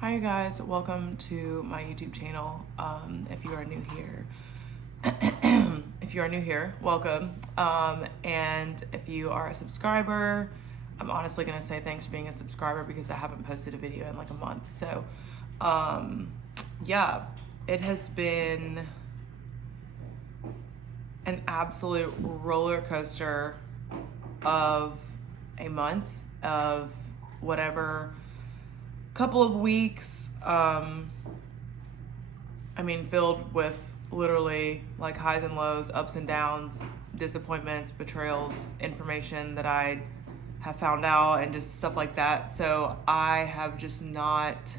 Hi you guys, welcome to my YouTube channel. If you are new here, welcome. And if you are a subscriber, I'm honestly gonna say thanks for being a subscriber because I haven't posted a video in like a month. So, yeah, it has been an absolute roller coaster of a month of whatever couple of weeks, filled with literally like highs and lows, ups and downs, disappointments, betrayals, information that I have found out, and just stuff like that. So I have just not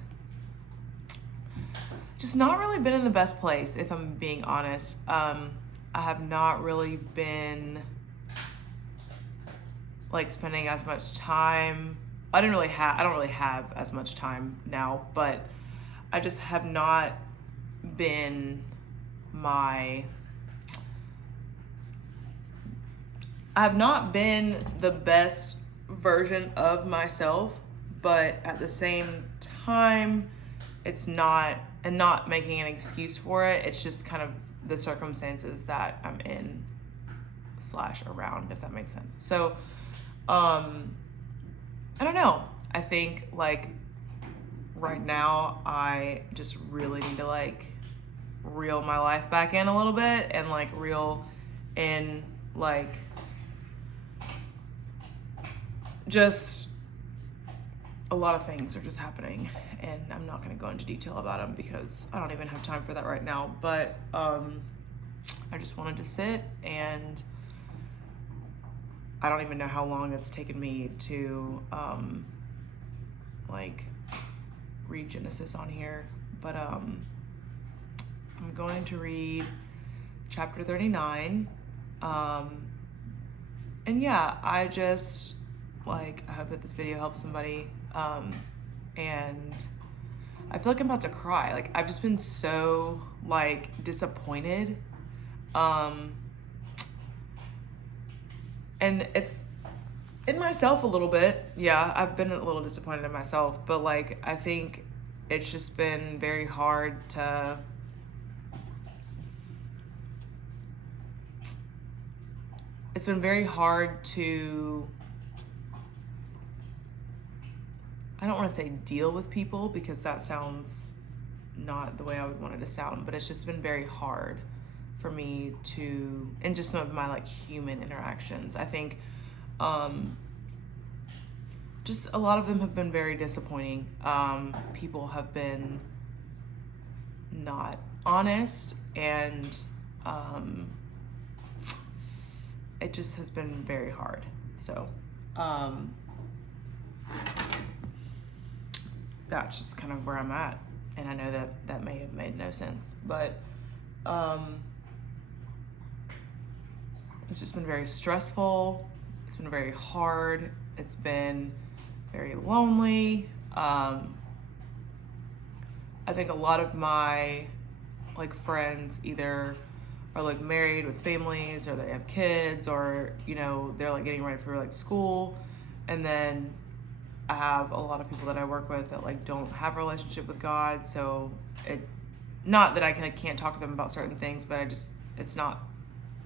really been in the best place, if I'm being honest. I have not really been like spending as much time. I don't really have as much time now, but I just have not been I have not been the best version of myself, but at the same time, it's not, and not making an excuse for it. It's just kind of the circumstances that I'm in / around, if that makes sense. So, I don't know. I think like right now I just really need to like reel my life back in a little bit and like reel in like just a lot of things are just happening, and I'm not going to go into detail about them because I don't even have time for that right now. But I just wanted to sit, and I don't even know how long it's taken me to like read Genesis on here, but I'm going to read chapter 39. And yeah, I just like, I hope that this video helps somebody. And I feel like I'm about to cry. Like, I've just been so like disappointed. And it's in myself a little bit. Yeah, I've been a little disappointed in myself, but like, I think it's just been very hard to I don't want to say deal with people, because that sounds not the way I would want it to sound, but it's just been very hard for me to, in just some of my like human interactions. I think just a lot of them have been very disappointing. People have been not honest, and it just has been very hard. So that's just kind of where I'm at. And I know that that may have made no sense, but it's just been very stressful. It's been very hard. It's been very lonely. I think a lot of my like friends either are like married with families, or they have kids, or you know, they're like getting ready for like school. And then I have a lot of people that I work with that like don't have a relationship with God. So not that I can't talk to them about certain things, but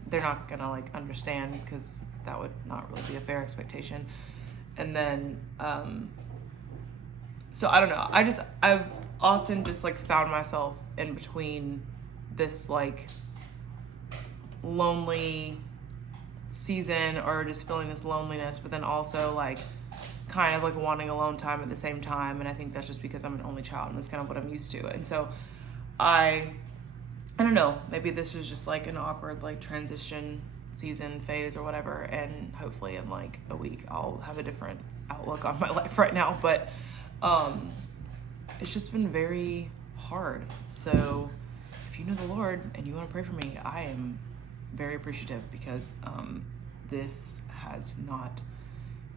they're not gonna like understand, because that would not really be a fair expectation. And then so I don't know, I've often just like found myself in between this like lonely season, or just feeling this loneliness, but then also like kind of like wanting alone time at the same time. And I think that's just because I'm an only child, and that's kind of what I'm used to. And so I don't know, maybe this is just like an awkward like transition season phase or whatever, and hopefully in like a week I'll have a different outlook on my life right now. But it's just been very hard. So if you know the Lord and you want to pray for me, I am very appreciative, because this has not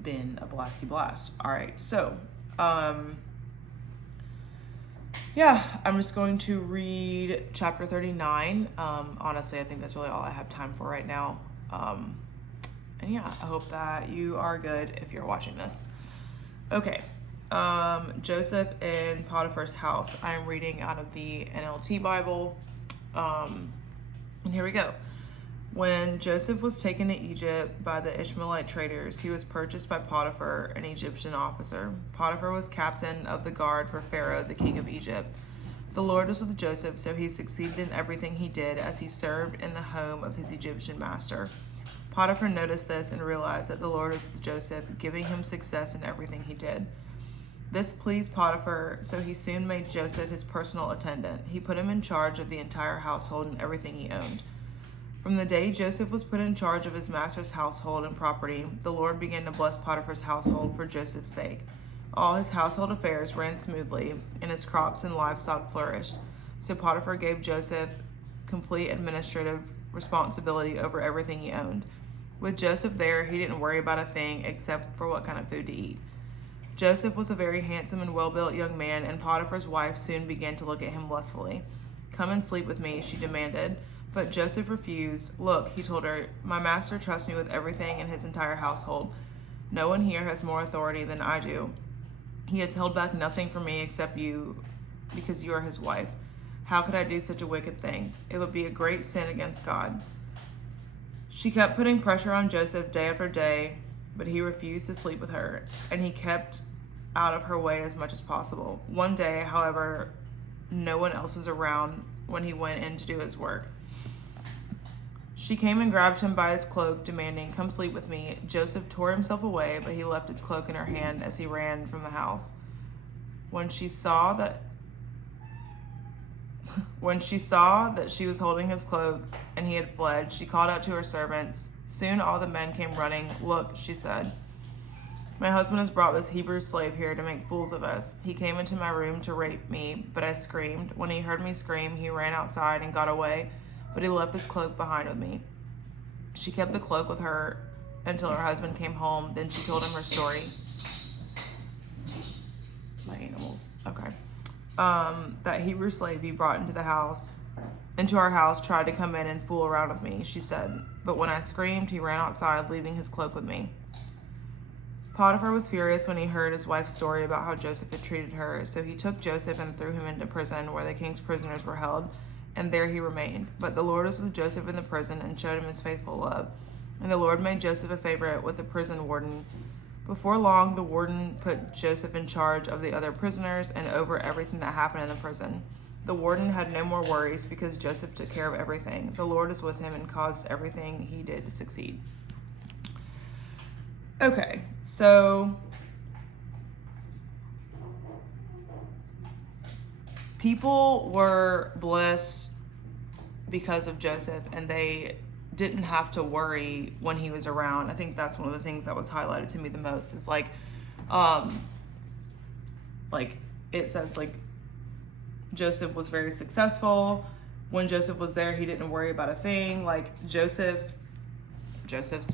been a blasty blast. All right, so yeah, I'm just going to read chapter 39. Honestly, I think that's really all I have time for right now. And yeah, I hope that you are good if you're watching this. Okay, Joseph in Potiphar's house. I am reading out of the NLT Bible. And here we go. When Joseph was taken to Egypt by the Ishmaelite traders, he was purchased by Potiphar, an Egyptian officer. Potiphar was captain of the guard for Pharaoh, the king of Egypt. The Lord was with Joseph, so he succeeded in everything he did as he served in the home of his Egyptian master. Potiphar noticed this and realized that the Lord was with Joseph, giving him success in everything he did. This pleased Potiphar, so he soon made Joseph his personal attendant. He put him in charge of the entire household and everything he owned. From the day Joseph was put in charge of his master's household and property, the Lord began to bless Potiphar's household for Joseph's sake. All his household affairs ran smoothly, and his crops and livestock flourished. So Potiphar gave Joseph complete administrative responsibility over everything he owned. With Joseph there, he didn't worry about a thing except for what kind of food to eat. Joseph was a very handsome and well-built young man, and Potiphar's wife soon began to look at him lustfully. "Come and sleep with me," she demanded. But Joseph refused. "Look," he told her, "my master trusts me with everything in his entire household. No one here has more authority than I do. He has held back nothing from me except you, because you are his wife. How could I do such a wicked thing? It would be a great sin against God." She kept putting pressure on Joseph day after day, but he refused to sleep with her, and he kept out of her way as much as possible. One day, however, no one else was around when he went in to do his work. She came and grabbed him by his cloak, demanding, "Come sleep with me." Joseph tore himself away, but he left his cloak in her hand as he ran from the house. When she saw that she was holding his cloak and he had fled, she called out to her servants. Soon all the men came running. "Look," she said, "my husband has brought this Hebrew slave here to make fools of us. He came into my room to rape me, but I screamed. When he heard me scream, he ran outside and got away, but he left his cloak behind with me." She kept the cloak with her until her husband came home. Then she told him her story. My animals. Okay. That Hebrew slave you brought into our house, tried to come in and fool around with me, she said. But when I screamed, he ran outside, leaving his cloak with me. Potiphar was furious when he heard his wife's story about how Joseph had treated her, so he took Joseph and threw him into prison where the king's prisoners were held, and there he remained. But the Lord was with Joseph in the prison and showed him his faithful love. And the Lord made Joseph a favorite with the prison warden. Before long, the warden put Joseph in charge of the other prisoners and over everything that happened in the prison. The warden had no more worries because Joseph took care of everything. The Lord was with him and caused everything he did to succeed. Okay, so people were blessed because of Joseph, and they didn't have to worry when he was around. I think that's one of the things that was highlighted to me the most is like it says like Joseph was very successful. When Joseph was there, he didn't worry about a thing. Like Joseph's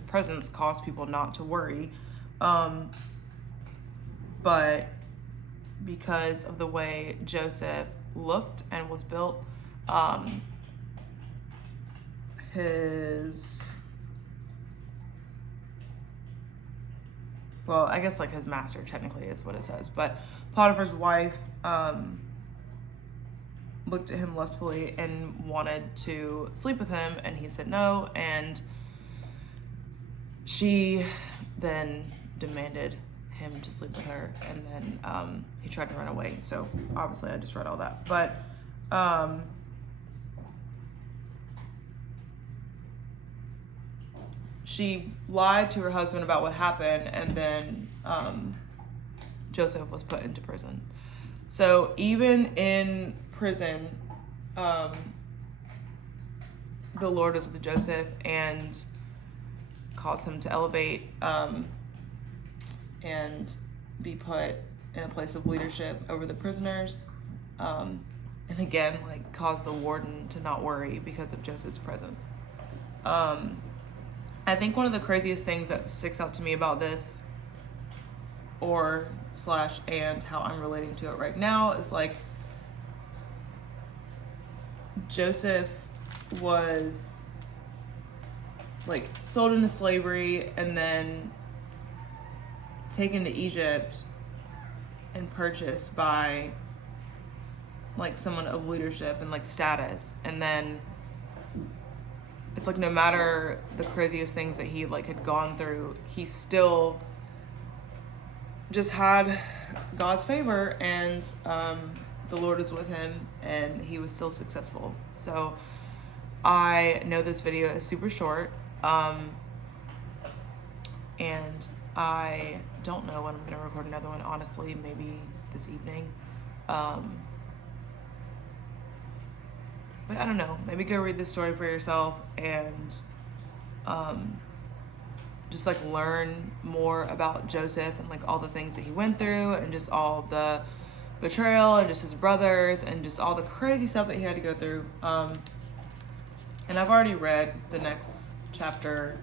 presence caused people not to worry. But because of the way Joseph looked and was built, his master technically is what it says, but Potiphar's wife looked at him lustfully and wanted to sleep with him, and he said no, and she then demanded him to sleep with her, and then he tried to run away. So obviously I just read all that, but she lied to her husband about what happened, and then Joseph was put into prison. So even in prison, the Lord was with Joseph and caused him to elevate and be put in a place of leadership over the prisoners, and again, like, caused the warden to not worry because of Joseph's presence. I think one of the craziest things that sticks out to me about this, and how I'm relating to it right now, is like Joseph was like sold into slavery and then taken to Egypt and purchased by like someone of leadership and like status, and then it's like no matter the craziest things that he like had gone through, he still just had God's favor, and the Lord was with him, and he was still successful. So I know this video is super short, and I don't know when I'm gonna record another one, honestly, maybe this evening. But I don't know, maybe go read the story for yourself and just like learn more about Joseph and like all the things that he went through, and just all the betrayal, and just his brothers, and just all the crazy stuff that he had to go through. And I've already read the next chapter.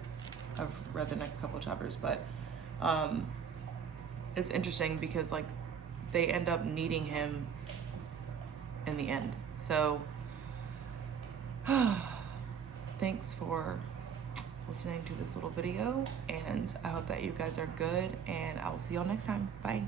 I've read the next couple of chapters, but it's interesting because like they end up needing him in the end. So thanks for listening to this little video, and I hope that you guys are good, and I will see y'all next time. Bye.